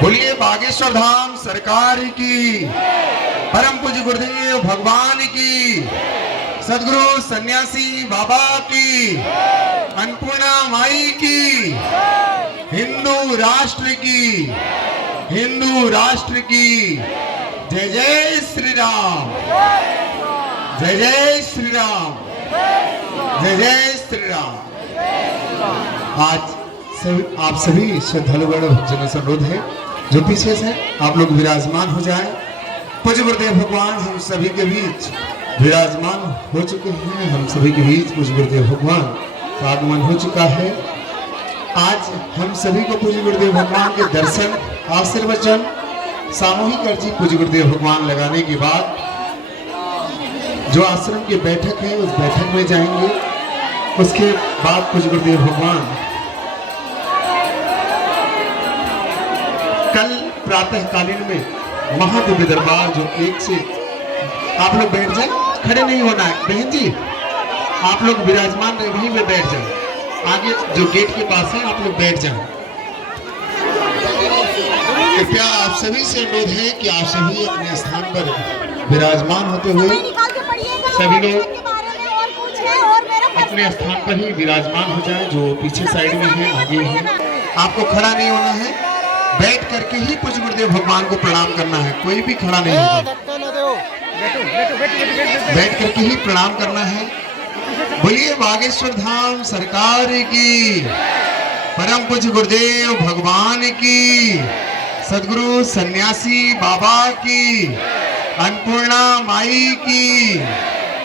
बोलिए बागेश्वर धाम सरकार की, परम पूज्य गुरुदेव भगवान की, सदगुरु सन्यासी बाबा की, अन्नपूर्णा माई की, हिंदू राष्ट्र की, हिंदू राष्ट्र की। जय जय श्री राम, जय जय श्री राम, जय जय श्री राम। आज आप सभी श्रद्धालुगण भक्तजनों से अनुरोध है जो पीछे से आप लोग विराजमान हो जाएं। पूज्य गुरुदेव भगवान हम सभी के बीच विराजमान हो चुके हैं। हम सभी के बीच पूज्य गुरुदेव भगवान का आगमन हो चुका है। आज हम सभी को पूज्य गुरुदेव भगवान के दर्शन, आशीर्वचन, सामूहिक अर्जी पूज्य गुरुदेव भगवान लगाने के बाद जो आश्रम की बैठक है उस बैठक में जाएंगे। उसके बाद पूज्य गुरुदेव भगवान कल प्रातःकालीन में महादिव्य दरबार जो एक से, आप लोग बैठ जाए, खड़े नहीं होना है बहन जी, आप लोग विराजमान वहीं में बैठ जाए। आगे जो गेट के पास है आप लोग बैठ जाए। कृपया आप सभी से अनुरोध है कि आप सभी अपने स्थान पर विराजमान होते हुए सभी लोग अपने स्थान पर ही विराजमान हो जाए। जो पीछे साइड में है, आगे है, आपको खड़ा नहीं होना है, बैठ करके ही पूज्य गुरुदेव भगवान को प्रणाम करना है। कोई भी खड़ा नहीं होगा, बैठ करके ही प्रणाम करना है। बोलिए बागेश्वर धाम सरकार की, परम पूज्य गुरुदेव भगवान की, सदगुरु सन्यासी बाबा की, अन्नपूर्णा माई की,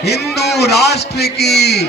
हिंदू राष्ट्र की।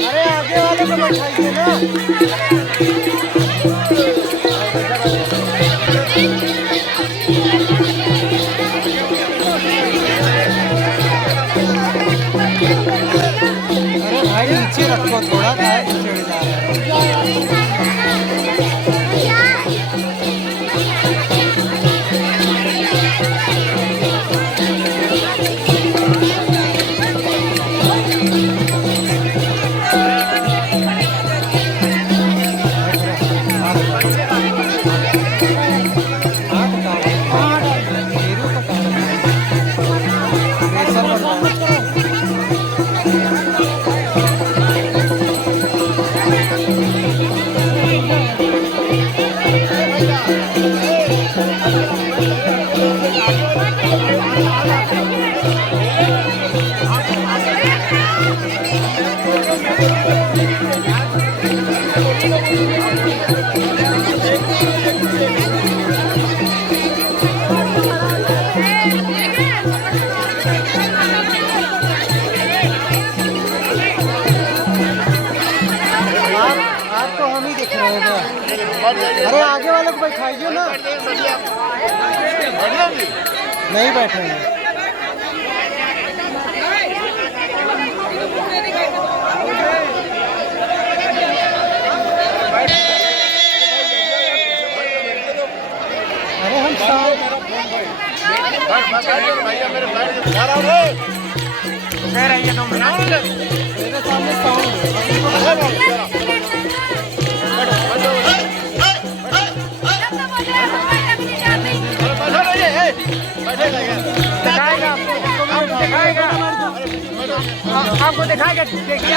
अरे आगे वाले को बैठाइए ना। अरे भाई नीचे रखो थोड़ा, नीचे जा रहा है। अरे आगे वाले को बैठाइए ना। नहीं बैठेंगे। अरे हम मेरे सामने आपको दिखाएगा देखिए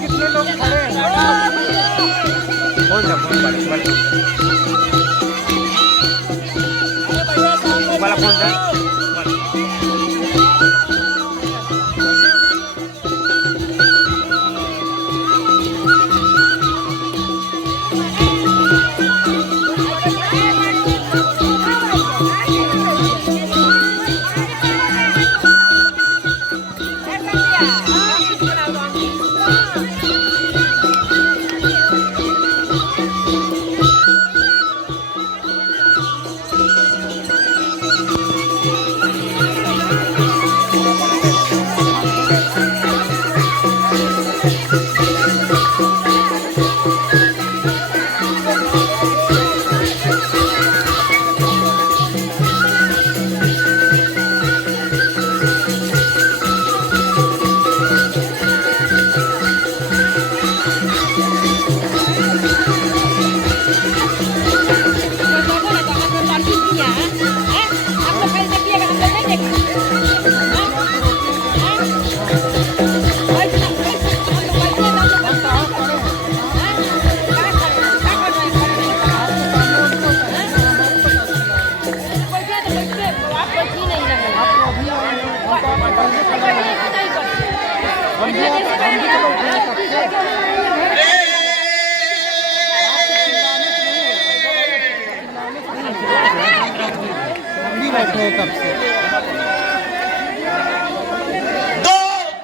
कितने लोग खड़े हैं। वाला फोन था। बैठे हैं कब से। दो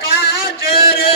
काजरे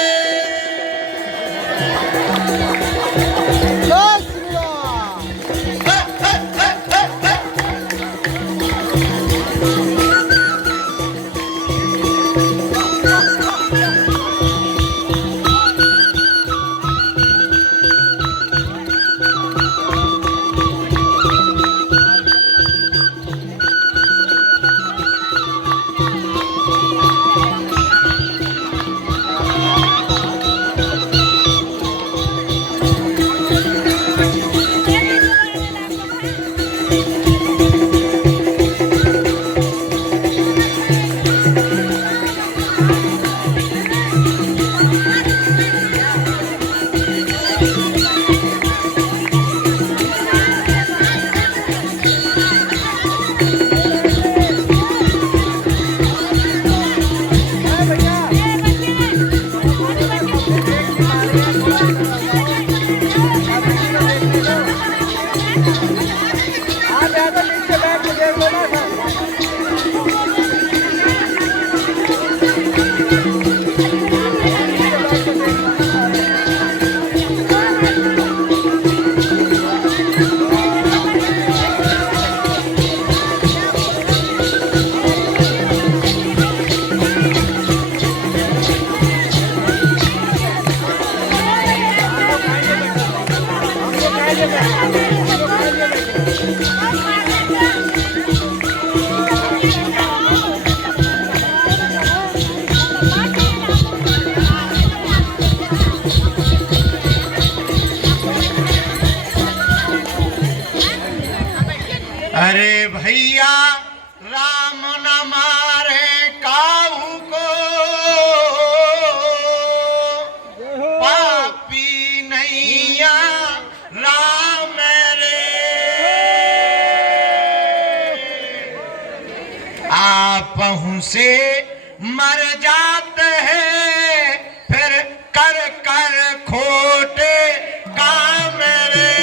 अरे भैया राम न मारे काहू को, पापी नैया राम रे। आपहु से मर जाते हैं फिर कर कर खोटे काम रे।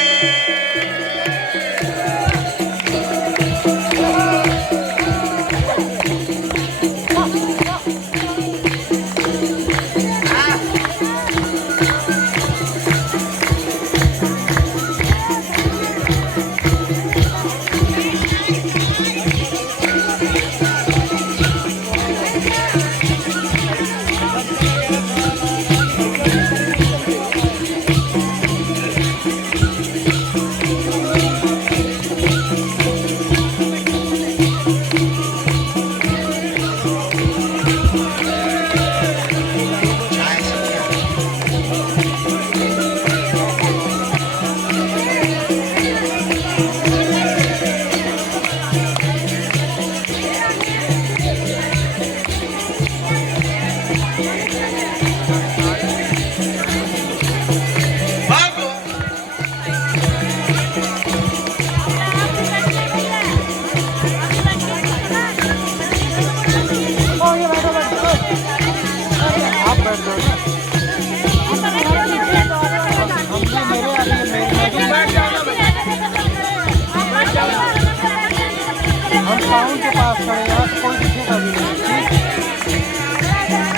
हम टाउन के पास खड़े हैं, यहाँ से कोई दिखेगा भी नहीं।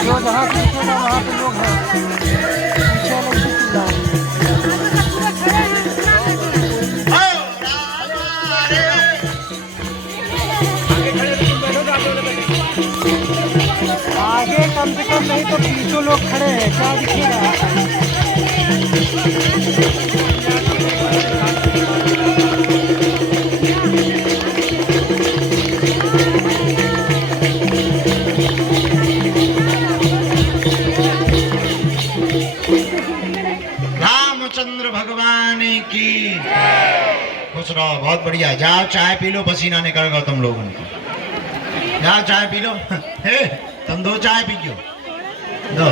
जो जहाँ से दिखेगा वहाँ पे लोग हैं, पीछे लोग भी चिल्ला रहे हैं। आगे कम से कम नहीं तो 20 लोग खड़े हैं, क्या दिखेगा? रामचंद्र भगवान की खुश रहो। बहुत बढ़िया। जाओ चाय पी लो, पसीना निकलेगा तुम लोगों को। जाओ चाय पी लो। हे तुम 2 चाय पी क्यों? दो।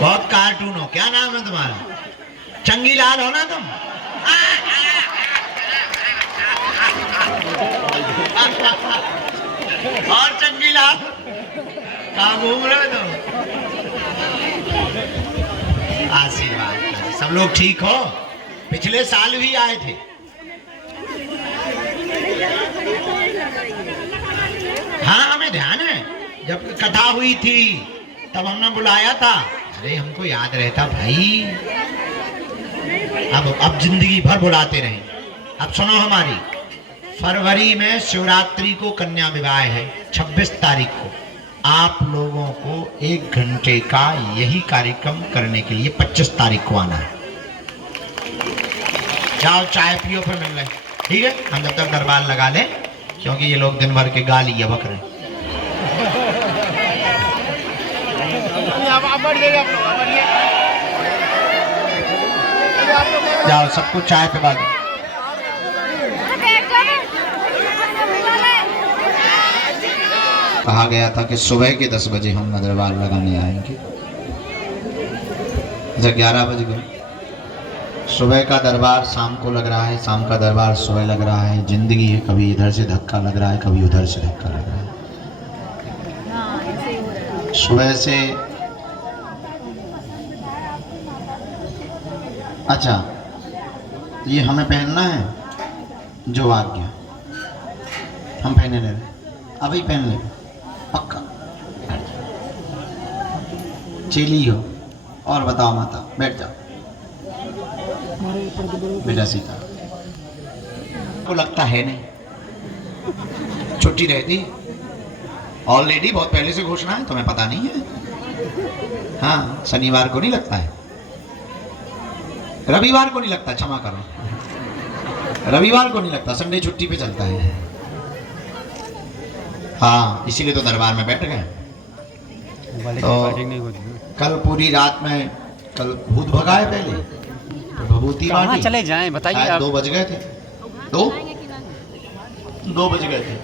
बहुत कार्टून हो। क्या नाम है तुम्हारा? चंगी लाल हो ना तुम? और चंगी लाल कहाँ घूम रहे हो तुम? आशीर्वाद। सब लोग ठीक हो? पिछले साल भी आए थे। हाँ हमें ध्यान है, जब कथा हुई थी तब हमने बुलाया था। अरे हमको याद रहता भाई। अब जिंदगी भर बुलाते रहे। अब सुनो हमारी, फरवरी में शिवरात्रि को कन्या विवाह है। 26 तारीख को आप लोगों को 1 घंटे का यही कार्यक्रम करने के लिए 25 तारीख को आना है। जाओ चाय पियो फिर मिल रहे। ठीक है, हम जब तक दरबार लगा लें, क्योंकि ये लोग दिन भर के गाली या बकरे। जाओ सबको चाय पिला दो। कहा गया था कि सुबह के 10 बजे हम दरबार लगाने आएंगे। 11 बज गए। सुबह का दरबार शाम को लग रहा है, शाम का दरबार सुबह लग रहा है। जिंदगी है, कभी इधर से धक्का लग रहा है, कभी उधर से धक्का लग रहा है। सुबह से अच्छा ये हमें पहनना है जो आज्ञा, हम पहने ले रहे, अभी पहन ले पक्का। चेली हो। और बताओ माता, बैठ जाओ बेटा सीता। को लगता है नहीं छुट्टी रहती ऑलरेडी, बहुत पहले से घोषणा है, तुम्हें पता नहीं है? हाँ शनिवार को नहीं लगता है, रविवार को नहीं लगता, क्षमा करो। रविवार को नहीं लगता, संडे छुट्टी पे चलता है। हाँ, इसीलिए तो दरबार में बैठ गए। तो कल पूरी रात में, कल भूत भगाए पहले, तो भभूति कहाँ बांटी। चले जाएं बताइए शायद आप। 2 बज गए थे, 2 बज गए थे,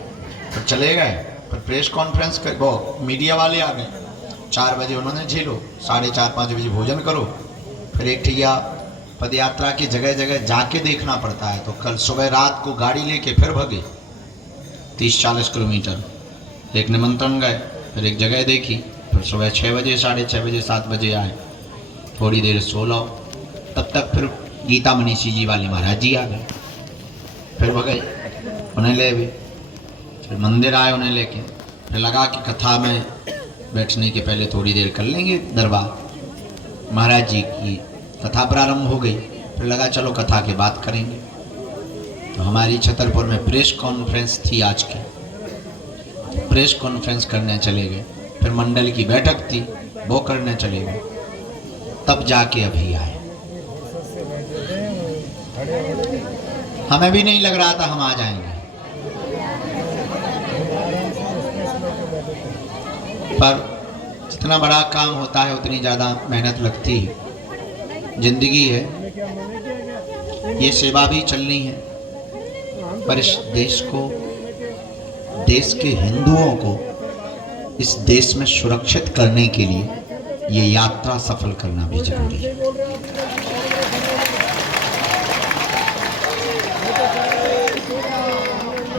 तो चले गए। पर प्रेस कॉन्फ्रेंस कर, वो मीडिया वाले आ गए। 4 बजे उन्होंने झेलो, 4:30-5 बजे भोजन करो, फिर एक ठिया पद यात्रा की जगह जगह जाके देखना पड़ता है। तो कल सुबह रात को गाड़ी लेके फिर भगे 30-40 किलोमीटर, एक निमंत्रण गए, फिर एक जगह देखी, फिर सुबह 6 बजे, 6:30 बजे, 7 बजे आए, थोड़ी देर सो लो। तब तक फिर गीता मनीषी जी वाली महाराज जी आ गए, फिर भगे, उन्हें ले भी, फिर मंदिर आए उन्हें लेके। फिर लगा कि कथा में बैठने के पहले थोड़ी देर कर लेंगे दरबार। महाराज जी की कथा प्रारंभ हो गई, फिर लगा चलो कथा के बाद करेंगे। तो हमारी छतरपुर में प्रेस कॉन्फ्रेंस थी आज की, प्रेस कॉन्फ्रेंस करने चले गए। फिर मंडल की बैठक थी, वो करने चले गए, तब जाके अभी आए। हमें भी नहीं लग रहा था हम आ जाएंगे, पर जितना बड़ा काम होता है उतनी ज़्यादा मेहनत लगती है। जिंदगी है, ये सेवा भी चलनी है, पर इस देश को, देश के हिंदुओं को इस देश में सुरक्षित करने के लिए ये यात्रा सफल करना भी जरूरी है।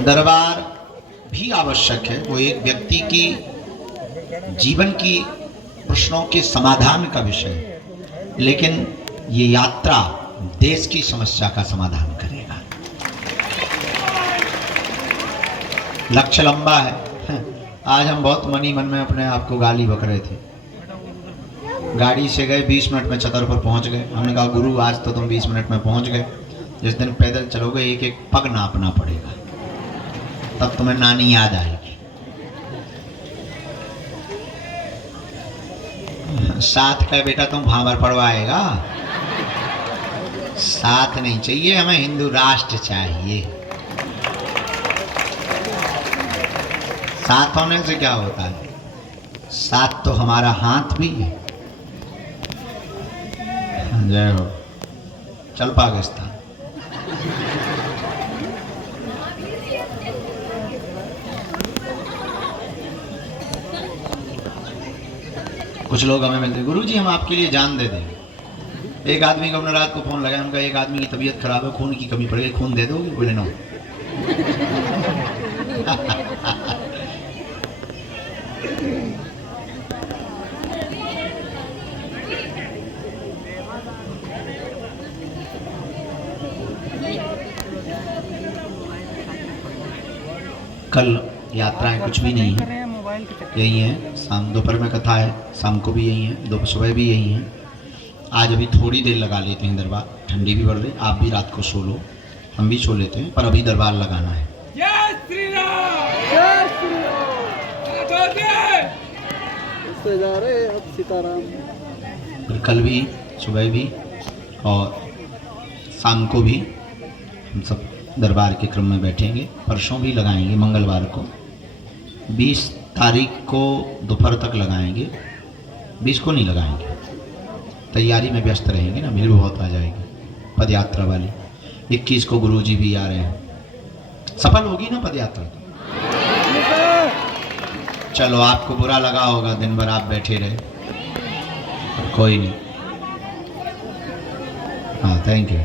दरबार भी आवश्यक है, वो एक व्यक्ति की जीवन की प्रश्नों के समाधान का विषय है, लेकिन ये यात्रा देश की समस्या का समाधान करेगा। लक्ष्य लंबा है। आज हम बहुत मनी मन में अपने आप को गाली बक रहे थे। गाड़ी से गए, 20 मिनट में छतरपुर पहुंच गए। हमने कहा गुरु आज तो तुम 20 मिनट में पहुंच गए, जिस दिन पैदल चलोगे एक एक पग नापना पड़ेगा, तब तुम्हें नानी याद आएगी। साथ का बेटा तुम भावर पड़वाएगा, साथ नहीं चाहिए हमें, हिंदू राष्ट्र चाहिए। साथ होने से क्या होता है, साथ तो हमारा हाथ भी है। जय हो। चल पाकिस्तान। कुछ लोग हमें मिलते, गुरुजी हम आपके लिए जान दे देंगे। एक आदमी को हमने रात को फोन लगाया, उनका एक आदमी की तबीयत खराब है, खून की कमी पड़ गई, खून दे दोगे? बोले नो। कल यात्राएं कुछ भी नहीं है, यही है। शाम दोपहर में कथा है, शाम को भी यही है, दोपहर सुबह भी यही है। आज अभी थोड़ी देर लगा लेते हैं दरबार, ठंडी भी बढ़ रही, आप भी रात को सो लो, हम भी सो लेते हैं, पर अभी दरबार लगाना है। जय श्री राम, जय श्री राम। इससे जा रहे अब सीताराम। फिर कल भी, सुबह भी और शाम को भी हम सब दरबार के क्रम में बैठेंगे। परसों भी लगाएंगे, मंगलवार को 20 तारीख को दोपहर तक लगाएंगे, 20 को नहीं लगाएंगे। तैयारी में व्यस्त रहेंगे ना, भीड़ बहुत आ जाएगी पद यात्रा वाली। 21 को गुरुजी भी आ रहे हैं। सफल होगी ना पद यात्रा? चलो, आपको बुरा लगा होगा, दिन भर आप बैठे रहे, कोई नहीं। हाँ, थैंक यू।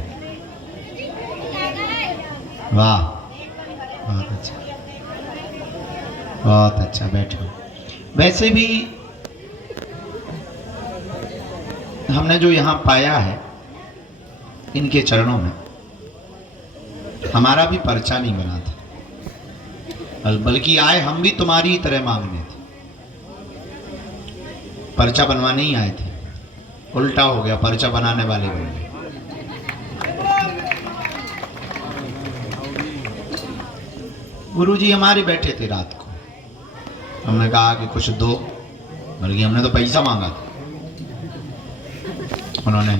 वाह, बहुत अच्छा, बहुत अच्छा, बैठो। वैसे भी हमने जो यहाँ पाया है इनके चरणों में, हमारा भी पर्चा नहीं बना था, बल्कि आए हम भी तुम्हारी ही तरह मांगने थे, पर्चा बनवाने ही आए थे। उल्टा हो गया, पर्चा बनाने वाले बन गए। गुरुजी हमारे बैठे थे रात को, हमने कहा कि कुछ दो, बल्कि हमने तो पैसा मांगा था, उन्होंने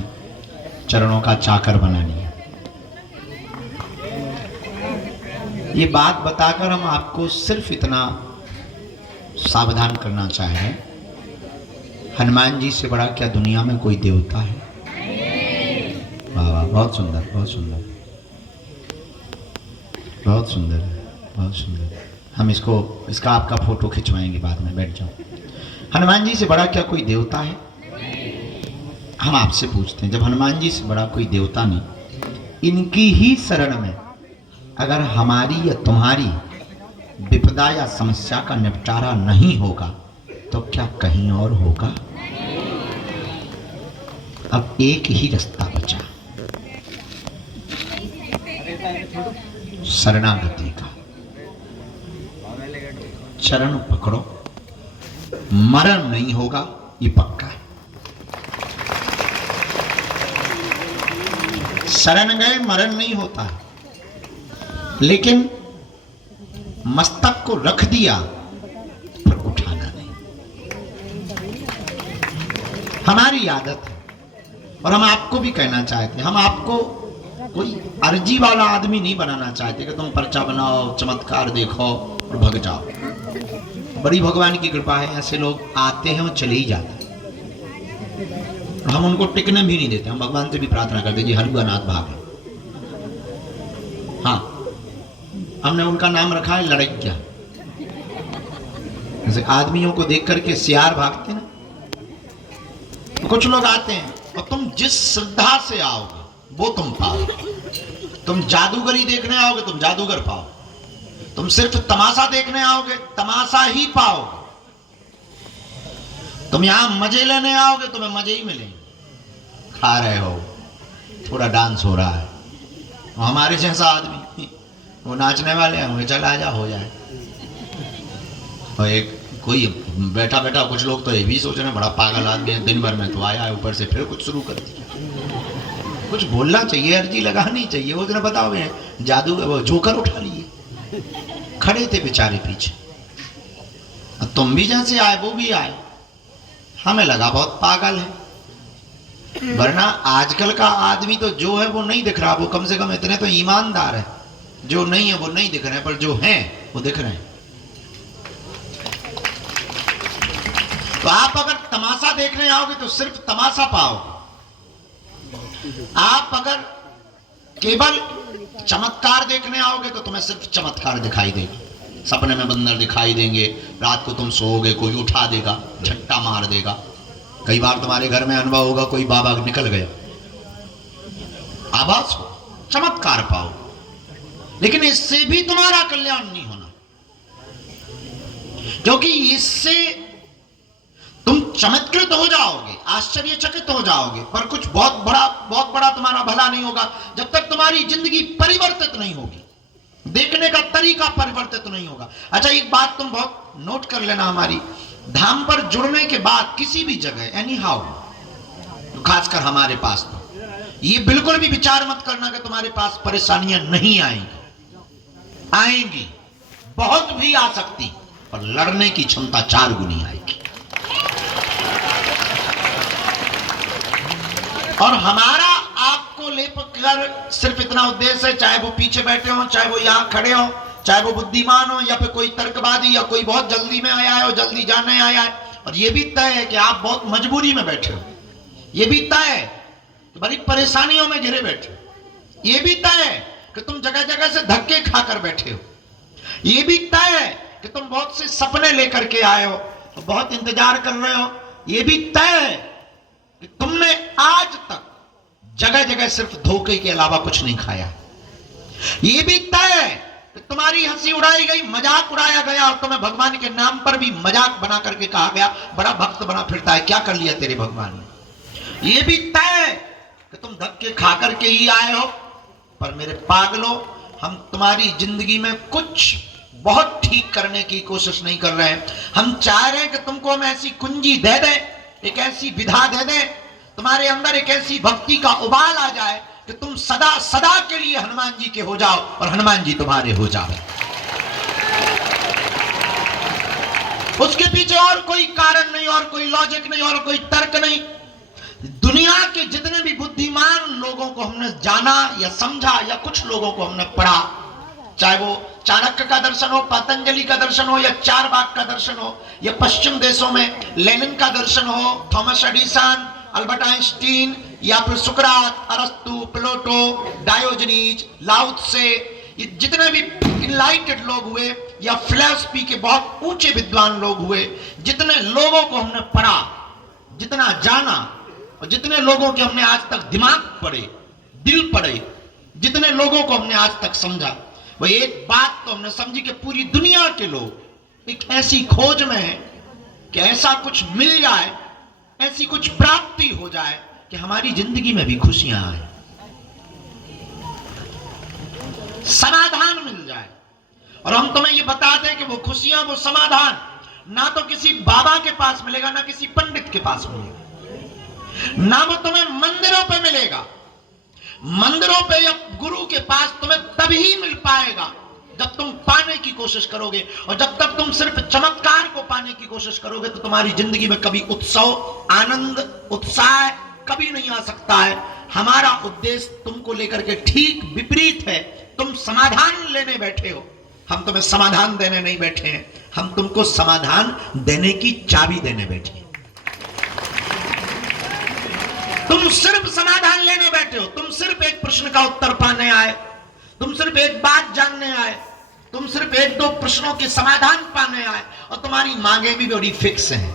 चरणों का चाकर बना लिया। ये बात बताकर हम आपको सिर्फ इतना सावधान करना चाह रहे हैं, हनुमान जी से बड़ा क्या दुनिया में कोई देवता है? वाह वाह, बहुत सुंदर, बहुत सुंदर, बहुत सुंदर है, बहुत सुंदर। हम इसका आपका फोटो खिंचवाएंगे बाद में, बैठ जाओ। हनुमान जी से बड़ा क्या कोई देवता है? हम आपसे पूछते हैं, जब हनुमान जी से बड़ा कोई देवता नहीं, इनकी ही शरण में अगर हमारी या तुम्हारी विपदा या समस्या का निपटारा नहीं होगा तो क्या कहीं और होगा? अब एक ही रास्ता बचा, शरणागति का। चरण पकड़ो, मरण नहीं होगा, ये पक्का है। शरण गए मरण नहीं होता है, लेकिन मस्तक को रख दिया पर उठाना नहीं। हमारी आदत है, और हम आपको भी कहना चाहते हैं, हम आपको कोई अर्जी वाला आदमी नहीं बनाना चाहते कि तुम पर्चा बनाओ, चमत्कार देखो और भग जाओ। बड़ी भगवान की कृपा है, ऐसे लोग आते हैं और चले ही जाते हैं, और हम उनको टिकने भी नहीं देते। हम भगवान से भी प्रार्थना करते जी हलुआनाथ भाग। हाँ, हमने उनका नाम रखा है लड़ैया। जैसे आदमियों को देख करके सियार भागते ना, तो कुछ लोग आते हैं और तुम जिस श्रद्धा से आओगे वो तुम पाओ। तुम जादूगरी देखने आओगे, तुम जादूगर पाओ। तुम सिर्फ तमाशा देखने आओगे, तमाशा ही पाओ। तुम यहां मजे लेने आओगे, तुम्हें मजे ही मिलेंगे। खा रहे हो, थोड़ा डांस हो रहा है, हमारे जैसा आदमी, वो नाचने वाले हैं, वो चल आजा हो जाए। और एक कोई बैठा बैठा, कुछ लोग तो ये भी सोच रहे हैं बड़ा पागल आदमी है, दिन भर में तो आया है, ऊपर से फिर कुछ शुरू कर दिया। कुछ बोलना चाहिए, अर्जी लगानी चाहिए। वो दिन बताओ जादू वो जोकर उठा लिए, खड़े थे बेचारे पीछे। तुम भी जैसे आए वो भी आए, हमें लगा बहुत पागल है। वरना आजकल का आदमी तो जो है वो नहीं दिख रहा, वो कम से कम इतने तो ईमानदार है। जो नहीं है वो नहीं दिख रहे हैं, पर जो हैं वो दिख रहे हैं। तो आप अगर तमाशा देखने आओगे तो सिर्फ तमाशा पाओगे। आप अगर केवल चमत्कार देखने आओगे तो तुम्हें सिर्फ चमत्कार दिखाई देगा। सपने में बंदर दिखाई देंगे, रात को तुम सोओगे, कोई उठा देगा, झट्टा मार देगा। कई बार तुम्हारे घर में अनुभव होगा, कोई बाबा निकल गया, आवाज हो, चमत्कार पाओ, लेकिन इससे भी तुम्हारा कल्याण नहीं होना, क्योंकि इससे तुम चमत्कृत हो जाओगे, आश्चर्यचकित हो जाओगे, पर कुछ बहुत बड़ा तुम्हारा भला नहीं होगा जब तक तुम्हारी जिंदगी परिवर्तित नहीं होगी, देखने का तरीका परिवर्तित नहीं होगा। अच्छा, एक बात तुम बहुत नोट कर लेना, हमारी धाम पर जुड़ने के बाद किसी भी जगह एनी हाउ, खासकर हमारे पास तो ये बिल्कुल भी विचार मत करना कि तुम्हारे पास परेशानियां नहीं आएंगी। आएंगी, बहुत भी आ सकती, पर लड़ने की क्षमता 4 गुनी आएगी। और हमारा आपको लेकर सिर्फ इतना उद्देश्य है, चाहे वो पीछे बैठे हो, चाहे वो यहां खड़े हो, चाहे वो बुद्धिमान हो, या फिर कोई तर्कवादी, या कोई बहुत जल्दी में आया है और जल्दी जाने आया है, और ये भी तय है कि आप बहुत मजबूरी में बैठे हो, ये भी तय है कि बड़ी परेशानियों में घिरे बैठे हो, ये भी तय है कि तुम जगह जगह से धक्के खाकर बैठे हो, ये भी तय है कि तुम बहुत से सपने लेकर के आए हो, बहुत इंतजार कर रहे हो, ये भी तय है कि तुमने आज तक जगह जगह सिर्फ धोखे के अलावा कुछ नहीं खाया, ये भी तय है कि तुम्हारी हंसी उड़ाई गई, मजाक उड़ाया गया, और तुम्हें भगवान के नाम पर भी मजाक बना करके कहा गया बड़ा भक्त बना फिरता है, क्या कर लिया तेरे भगवान ने। ये भी तय है कि तुम धक्के खा करके ही आए हो, पर मेरे पागलों, हम तुम्हारी जिंदगी में कुछ बहुत ठीक करने की कोशिश नहीं कर रहे हैं। हम चाह रहे हैं कि तुमको हम ऐसी कुंजी दे दें, एक ऐसी विधा दे दें, तुम्हारे अंदर एक ऐसी भक्ति का उबाल आ जाए कि तुम सदा सदा के लिए हनुमान जी के हो जाओ और हनुमान जी तुम्हारे हो जाए। उसके पीछे और कोई कारण नहीं, और कोई लॉजिक नहीं, और कोई तर्क नहीं। दुनिया के जितने भी बुद्धिमान लोगों को हमने जाना या समझा, या कुछ लोगों को हमने पढ़ा, चाहे वो चाणक्य का दर्शन हो, पतंजलि का दर्शन हो, या चारबाग का दर्शन हो, या पश्चिम देशों में लेनिन का दर्शन हो, थॉमस एडिसन, अल्बर्ट आइंस्टीन, या फिर सुकरात, अरस्तु, प्लेटो, डायोजनीज, लाओ त्से, ये जितने भी इनलाइटेड लोग हुए या फिलॉसफी के बहुत ऊंचे विद्वान लोग हुए, जितने लोगों को हमने पढ़ा, जितना जाना, और जितने लोगों के हमने आज तक दिमाग पढ़े, दिल पढ़े, जितने लोगों को हमने आज तक समझा, वह एक बात तो हमने समझी कि पूरी दुनिया के लोग एक ऐसी खोज में है कि ऐसा कुछ मिल जाए, ऐसी कुछ प्राप्ति हो जाए कि हमारी जिंदगी में भी खुशियां आए, समाधान मिल जाए। और हम तुम्हें ये बता दें कि वो खुशियां, वो समाधान ना तो किसी बाबा के पास मिलेगा, ना किसी पंडित के पास मिलेगा, ना वो तुम्हें मंदिरों पे मिलेगा। मंदिरों पे या गुरु के पास तुम्हें तभी मिल पाएगा जब तुम पाने की कोशिश करोगे, और जब तक तुम सिर्फ चमत्कार को पाने की कोशिश करोगे तो तुम्हारी जिंदगी में कभी उत्सव, आनंद, उत्साह कभी नहीं आ सकता है। हमारा उद्देश्य तुमको लेकर के ठीक विपरीत है। तुम समाधान लेने बैठे हो, हम तुम्हें समाधान देने नहीं बैठे हैं, हम तुमको समाधान देने की चाबी देने बैठे हैं। तुम सिर्फ समाधान लेने बैठे हो, तुम सिर्फ एक प्रश्न का उत्तर पाने आए, तुम सिर्फ एक बात जानने आए, तुम सिर्फ एक दो प्रश्नों के समाधान पाने आए, और तुम्हारी मांगे भी बड़ी फिक्स हैं,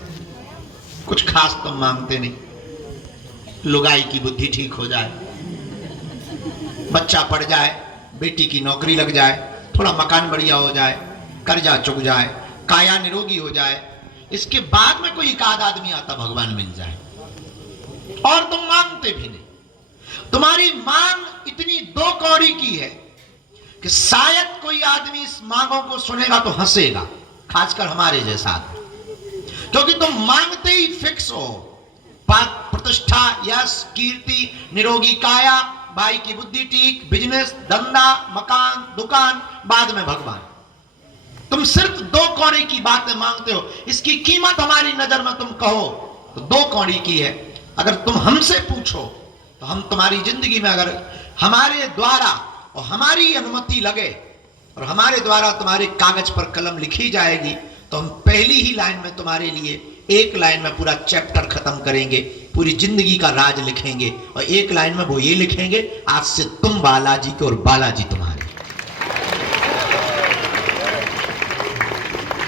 कुछ खास तुम मांगते नहीं। लुगाई की बुद्धि ठीक हो जाए, बच्चा पढ़ जाए, बेटी की नौकरी लग जाए, थोड़ा मकान बढ़िया हो जाए, कर्जा चुक जाए, काया निरोगी हो जाए, इसके बाद में कोई एक आध आदमी आता भगवान मिल जाए, और तुम मांगते भी नहीं। तुम्हारी मांग इतनी दो कौड़ी की है कि शायद कोई आदमी इस मांगों को सुनेगा तो हंसेगा, खासकर हमारे जैसा आदमी, क्योंकि तुम मांगते ही फिक्स हो। पद, प्रतिष्ठा, यश, कीर्ति, निरोगी काया, भाई की बुद्धि ठीक, बिजनेस, धंधा, मकान, दुकान, बाद में भगवान। तुम सिर्फ दो कौड़ी की बातें मांगते हो। इसकी कीमत हमारी नजर में तुम कहो तो दो कौड़ी की है। अगर तुम हमसे पूछो तो हम तुम्हारी जिंदगी में, अगर हमारे द्वारा और हमारी अनुमति लगे और हमारे द्वारा तुम्हारे कागज पर कलम लिखी जाएगी, तो हम पहली ही लाइन में तुम्हारे लिए, एक लाइन में पूरा चैप्टर खत्म करेंगे, पूरी जिंदगी का राज लिखेंगे, और एक लाइन में वो ये लिखेंगे, आज से तुम बालाजी के और बालाजी तुम्हारे।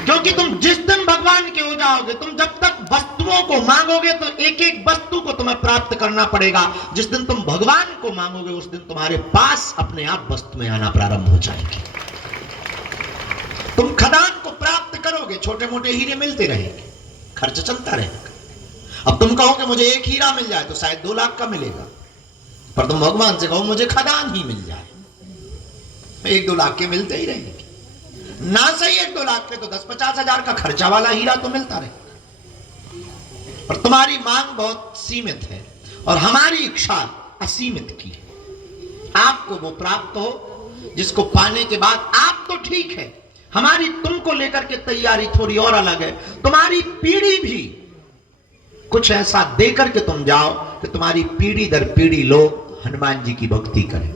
क्योंकि तुम जिस दिन भगवान के हो जाओगे, तुम जब तक वस्तुओं को मांगोगे तो एक एक वस्तु को तुम्हें प्राप्त करना पड़ेगा। जिस दिन तुम भगवान को मांगोगे उस दिन तुम्हारे पास अपने आप वस्तु में आना प्रारंभ हो जाएगी। तुम खदान को प्राप्त करोगे, छोटे मोटे हीरे मिलते रहेंगे, खर्च चलता रहेगा। अब तुम कहो कि मुझे एक हीरा मिल जाए तो शायद 2 लाख का मिलेगा, पर तुम भगवान से कहो मुझे खदान ही मिल जाए, 1-2 लाख के मिलते ही रहेंगे। ना सही 1-2 लाख के तो 10-50 हजार का खर्चा वाला हीरा तो मिलता रहेगा। पर तुम्हारी मांग बहुत सीमित है और हमारी इच्छा असीमित की है। आपको वो प्राप्त हो जिसको पाने के बाद आप तो ठीक है, हमारी तुमको लेकर के तैयारी थोड़ी और अलग है। तुम्हारी पीढ़ी भी कुछ ऐसा देकर के तुम जाओ कि तुम्हारी पीढ़ी दर पीढ़ी लोग हनुमान जी की भक्ति करें।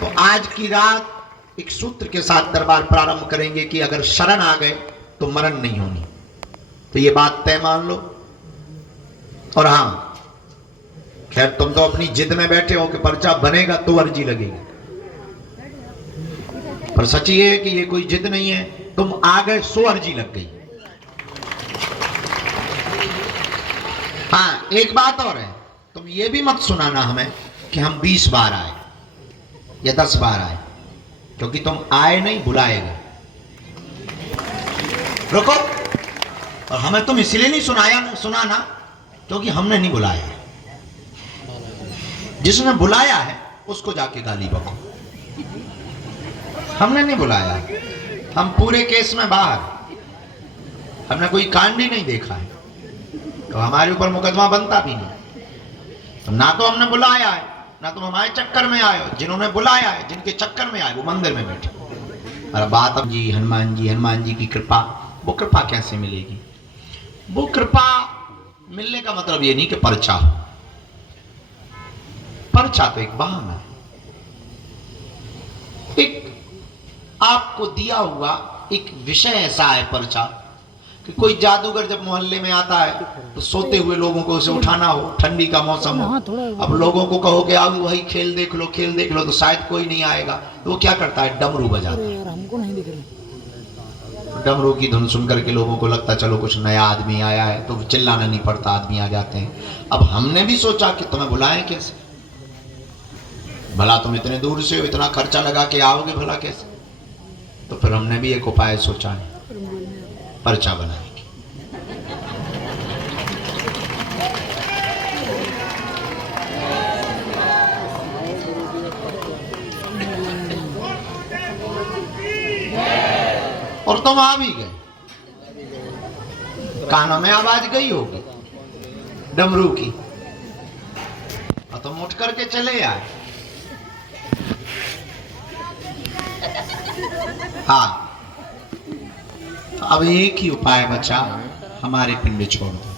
तो आज की रात एक सूत्र के साथ दरबार प्रारंभ करेंगे कि अगर शरण आ गए तो मरण नहीं होनी। तो ये बात तय मान लो। और हां, खैर तुम तो अपनी जिद में बैठे हो कि पर्चा बनेगा तो अर्जी लगेगी, पर सच ये है कि ये कोई जिद नहीं है। तुम आ गए सो अर्जी लग गई। हाँ, एक बात और है, तुम ये भी मत सुनाना हमें कि हम 20 बार आए या 10 बार आए, क्योंकि तुम आए नहीं, बुलाए गए। रुको, और हमें तुम इसलिए नहीं सुनाना क्योंकि हमने नहीं बुलाया है। जिसने बुलाया है उसको जाके गाली बको। हमने नहीं बुलाया, हम पूरे केस में बाहर, हमने कोई कांड ही नहीं देखा है, तो हमारे ऊपर मुकदमा बनता भी नहीं। तो ना तो हमने बुलाया है, ना तुम हमारे चक्कर में आए हो। जिन्होंने बुलाया है, जिनके चक्कर में आए, वो मंदिर में बैठे। और बात अब जी हनुमान जी की कृपा, वो कृपा कैसे मिलेगी? वो कृपा मिलने का मतलब ये नहीं कि पर्चा हो। पर्चा तो एक बहाना है। एक आपको दिया हुआ एक विषय ऐसा है पर्चा कि कोई जादूगर जब मोहल्ले में आता है तो सोते हुए लोगों को उसे उठाना हो, ठंडी का मौसम हो, अब लोगों को कहो कि आओ वही खेल देख लो तो शायद कोई नहीं आएगा, तो वो क्या करता है, डमरू बजाता है। हमको नहीं दिख रही। डमरू की धुन सुन करके लोगों को लगता चलो कुछ नया आदमी आया है, तो चिल्लाना नहीं पड़ता, आदमी आ जाते हैं। अब हमने भी सोचा कि तुम्हें बुलाएं कैसे, भला तुम इतने दूर से हो, इतना खर्चा लगा के आओगे भला कैसे, तो फिर हमने भी एक उपाय सोचा है, पर्चा बनाएंगे। और तुम आ भी गए, कानों में आवाज गई होगी डमरू की, और तुम उठ करके चले आए। हाँ, तो अब एक ही उपाय बचा, हमारे पिंड छोड़ दो।